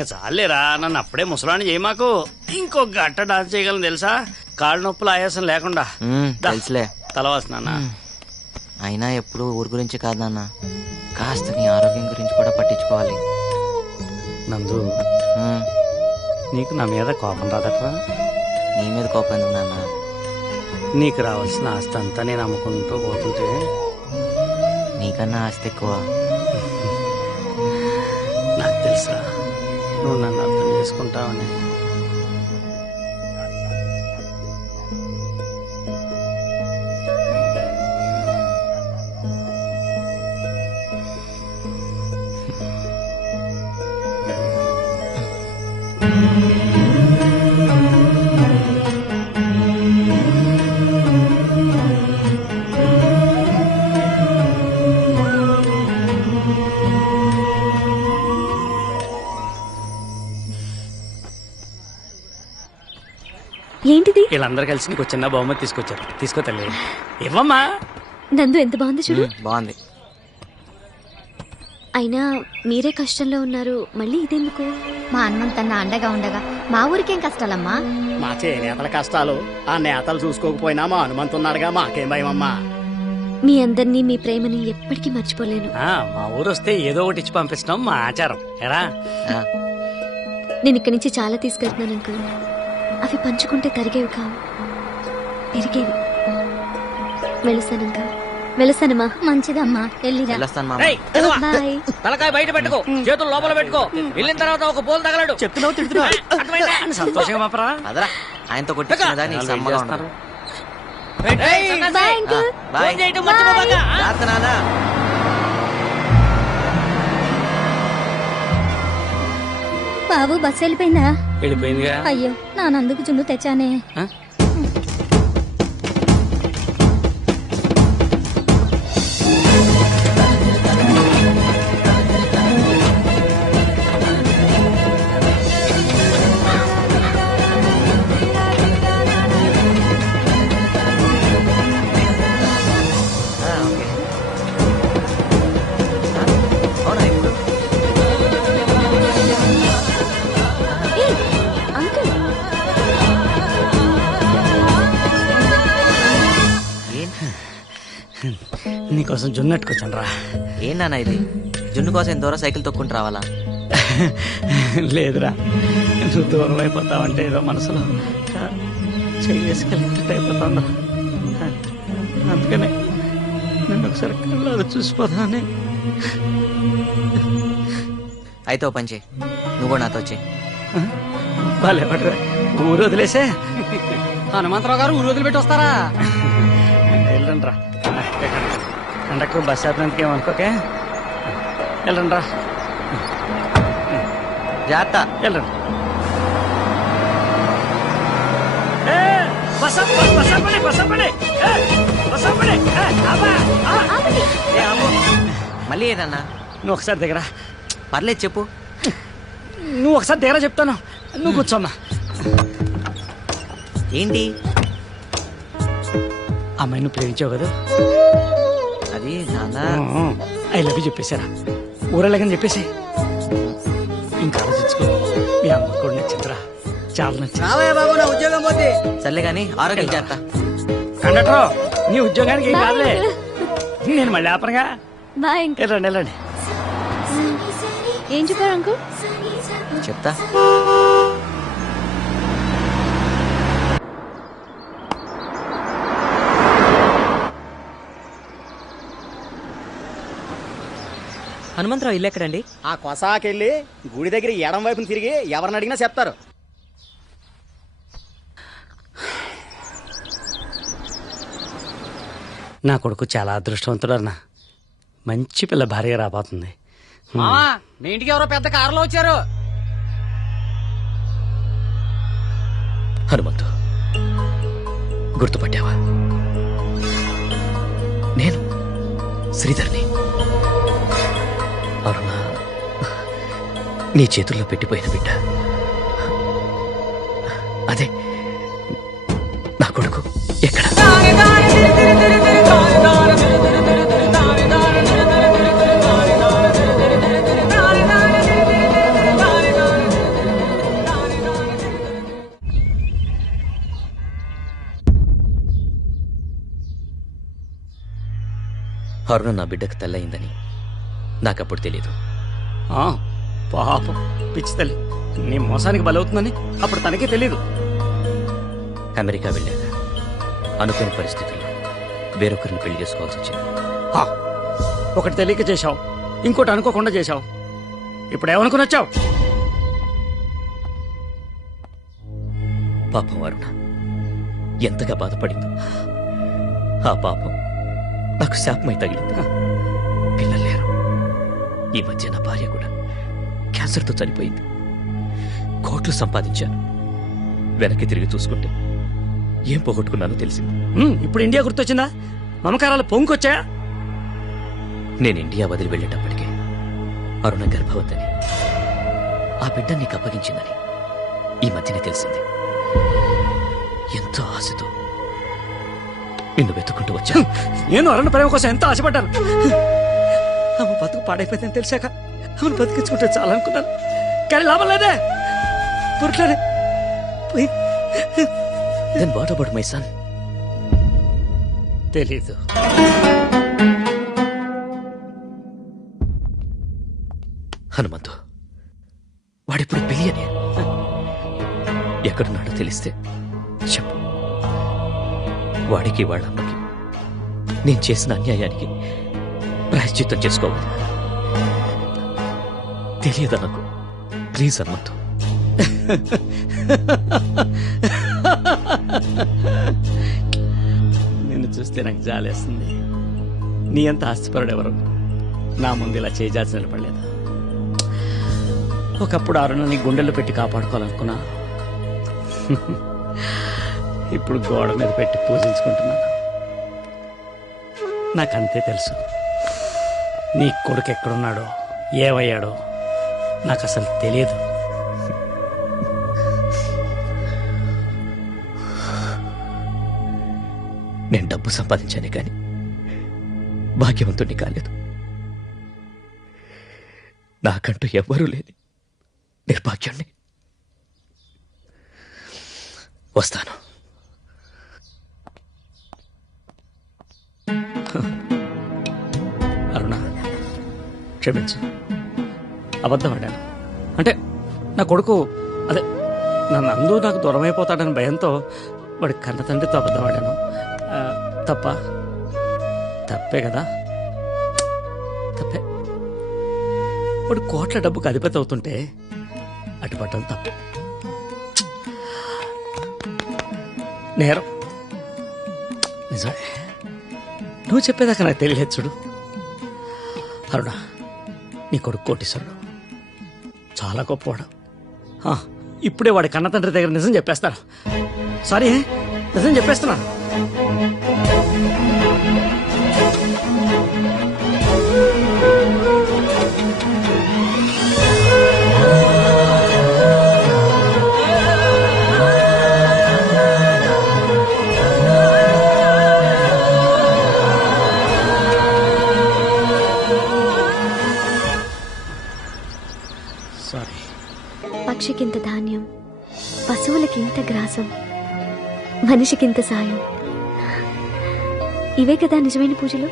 ఇంకా చాలేరా, నన్ను అప్పుడే ముసలాన్ని చేయి మాకు. ఇంకో గట్ట డాన్స్ చేయగలను తెలుసా, కాళ్ళు నొప్పులు ఆయాసం లేకుండా. తెలుసులే. తలవాసు నాన్న. అయినా ఎప్పుడు ఊరి గురించి కాదు నాన్న, కాస్త నీ ఆరోగ్యం గురించి కూడా పట్టించుకోవాలి. నందు, నీకు నా మీద కోపం రాదట్రా? నీ మీద కోపం ఎందుకు నాన్న? నీకు రావాల్సిన ఆస్తి అంతా నేను అమ్ముకుంటూ పోతుంటే నీకన్నా ఆస్తి ఎక్కువ. నాకు తెలుసా నువ్వు నన్ను అర్థం చేసుకుంటావని. ఏంటిది? వీళ్ళందరూ కలిసి నీకు చిన్న బహుమతి తీసుకొచ్చారు. తీసుకో తల్లి. ఇవ్వమ్మా. నందు ఎంత బాగుంది చూడు. బాగుంది. అయినా మీరే కష్టంలో ఉన్నారు, మళ్ళీ ఇదెందుకు? మా హనుమంతన్న అండగా ఉండగా మా ఊరికేం కష్టాలమ్మా. మా చేనేతల కష్టాలు ఆ నేతలు చూసుకోకపోయినా మా హనుమంతున్నాడుగా, మాకేం భయమమ్మా. మీ అందరినీ, మీ ప్రేమని ఎప్పటికీ మర్చిపోలేను. మా ఊరు వస్తే ఏదో ఒకటి ఇచ్చి పంపించడం మా ఆచారం. ఎరా, నేను ఇక్కడి నుంచి చాలా తీసుకెళ్తున్నాను అంకుల్. అవి పంచుకుంటే తరిగేవి కావు, పెరిగేవి. వెళుస్తాను అంకుల్. వెళుస్తానమ్మా. మంచిదమ్మా, వెళ్ళిరా. బాయ్. తలకాయ బయట పెట్టుకో, చేతులు లోపల పెట్టుకో. వెళ్ళిన తర్వాత ఒక పోలు తగలడు. చెప్తున్నావు తిడుతున్నావు. సంతోషంగా మాపరా. అదరా, ఆయనతో కొట్టించుకున్నదా నీకు సమ్మగా ఉన్నారు. Bye uncle. జాగ్రత్త నాన్న. బాబు బస్సు వెళ్ళిపోయిందా? వెళ్ళిపోయిందిగా. అయ్యో, నానందుకు జున్ను తెచ్చానే. నీకోసం జున్నట్టుకొచ్చాను రా. ఏం నాన్న ఇది? జున్ను కోసం ఎంత దూరం సైకిల్ తొక్కుంటూ రావాలా? లేదురా, నువ్వు దూరం అయిపోతావంటే ఏదో మనసులో చేసుకెళ్ళినట్టు అయిపోతాను. అందుకనే నన్ను ఒకసారి కళ్ళలో చూసిపోతానని. అయితే ఓ పని చేయి, నువ్వు కూడా నాతో వచ్చేయి. వాళ్ళే పడరా, ఊరు వదిలేసే. హనుమంతరావు గారు ఊరు వదిలిపెట్టి వస్తారా? వెళ్ళండి రా. కండక్టర్ బస్ ఆపినందుకు ఏమనుకోకే. వెళ్ళండి రా. జాగ్రత్త. వెళ్ళండి. మళ్ళీ ఏదన్నా? నువ్వు ఒకసారి దగ్గర. పర్లేదు చెప్పు. నువ్వు ఒకసారి దగ్గర చెప్తాను. నువ్వు కూర్చోమ్మా. ఏంటి? అమ్మాయి నువ్వు ప్రేమించావు కదా? అది నాన్న. ఐ లవ్ యూ చెప్పేశారా? ఊరలేకని చెప్పేసి ఇంకా ఆలోచించుకో. మీ అమ్మ కూడా నచ్చిందిరా, చాలా నచ్చింది. బాబు, నా ఉద్యోగం పోతే. సర్లే కానీ ఆరోగ్యం జాగ్రత్త. కండక్టర్, నీ ఉద్యోగానికి ఏం కాదులే, నేను మళ్ళీ ఆపరగా. Bye uncle. వెళ్ళండి వెళ్ళండి. ఏం చెప్పారు అంకుల్? చెప్తా. హనుమంతరావు ఇల్లు ఎక్కడండి? ఆ కొసాకెళ్ళి గుడి దగ్గర ఎడం వైపుని తిరిగి ఎవరిని అడిగినా చెప్తారు. నా కొడుకు చాలా అదృష్టవంతుడు అన్న. మంచి పిల్ల భార్య రాబోతుంది. మీ ఇంటికి ఎవరో పెద్ద కారులో వచ్చారు. హనుమంతు, గుర్తుపట్టావా? నేను శ్రీధర్ని. అరుణ నీ చేతుల్లో పెట్టిపోయిన బిడ్డ. అదే నా కొడుకు. ఎక్కడ? అరుణ నా బిడ్డకు తల్లయిందని నాకప్పుడు తెలీదు. ఆ, పాపం పిచ్చి తల్లి నీ మోసానికి బలవుతుందని అప్పుడు తనకే తెలీదు. అమెరికా వెళ్ళాక అనుకోని పరిస్థితుల్లో వేరొకరిని పెళ్లి చేసుకోవాల్సి వచ్చింది. ఆ, ఒకటి తెలియక చేశావు, ఇంకోటి అనుకోకుండా చేశావు. ఇప్పుడు ఏమనుకుని వచ్చావు? పాపం అరుణ ఎంతగా బాధపడిందో. ఆ పాపం నాకు శాపమై తగిలింది. పిల్లలు లేరు. ఈ మధ్య నా భార్య కూడా క్యాన్సర్తో చనిపోయింది. కోట్లు సంపాదించాను. వెనక్కి తిరిగి చూసుకుంటే ఏం పోగొట్టుకున్నానో తెలిసింది. ఇప్పుడు ఇండియా గుర్తొచ్చిందా? మమకారాలు పొంగుకొచ్చాయా? నేను ఇండియా వదిలి వెళ్ళేటప్పటికే అరుణ గర్భవతిని, ఆ బిడ్డ నీకు అప్పగించిందని ఈ మధ్యనే తెలిసింది. ఎంతో ఆశతో నిన్ను వెతుక్కుంటూ వచ్చాను. నేను అరుణ ప్రేమ కోసం ఎంతో ఆశపడ్డాను. ఆమె బతుకు పాడైపోయిందని తెలిసాక ఆమెను బతికించుకుంటే చాలనుకున్నాను. కానీ లాభం లేదే. పురుట్లనే then what about my son? తెలీదు. హనుమంతు వాడిప్పుడు బిలియనే. ఎక్కడున్నాడో తెలిస్తే చెప్పు. వాడికి వాళ్ళ అమ్మకి నేను చేసిన అన్యాయానికి ప్రాయశ్చిత్తం చేసుకోవాలి. తెలియదా నాకు? ప్లీజ్ హనుమంతు. నిన్ను చూస్తే నాకు జాలేస్తుంది. నీ అంత ఆస్తిపరుడు ఎవరు నా ముందు ఇలా చేయాల్సి నిలబడలేదు. ఒకప్పుడు అరుణని గుండెల్లో పెట్టి కాపాడుకోవాలనుకున్నా. ఇప్పుడు గోడ మీద పెట్టి పూజించుకుంటున్నాను. నాకంతే తెలుసు నీ కొడుకు ఎక్కడున్నాడో, ఏమయ్యాడో నాకు అసలు తెలియదు. నేను డబ్బు సంపాదించానే కానీ భాగ్యవంతుణ్ణి కాలేదు. నాకంటూ ఎవ్వరూ లేని నిర్భాగ్యాన్ని. వస్తాను. అరుణ, క్షమించు. అబద్ధం ఆడాను. అంటే నా కొడుకు అదే నన్ను అందు నాకు దూరం అయిపోతాడని భయంతో వాడి కన్న తండ్రితో అబద్ధం ఆడాను. తప్పే కదా? తప్పే. వాడు కోట్ల డబ్బుకు అధిపతి అవుతుంటే అటుపట్టడం తప్పు, నేరం. నిజమే. నువ్వు చెప్పేదాకా నాకు తెలియలేదు. చూడు అరుణ, నీ కొడుకు కోటీశ్వరుడు, చాలా గొప్పవాడు. ఇప్పుడే వాడి కన్న తండ్రి దగ్గర నిజం చెప్పేస్తాను. సారీ, నిజం చెప్పేస్తున్నాను. సారీ. పక్షికింత ధాన్యం, పశువులకింత గ్రాసం, మనిషికింత సాయం. ఇవే కదా నిజమైన పూజలు.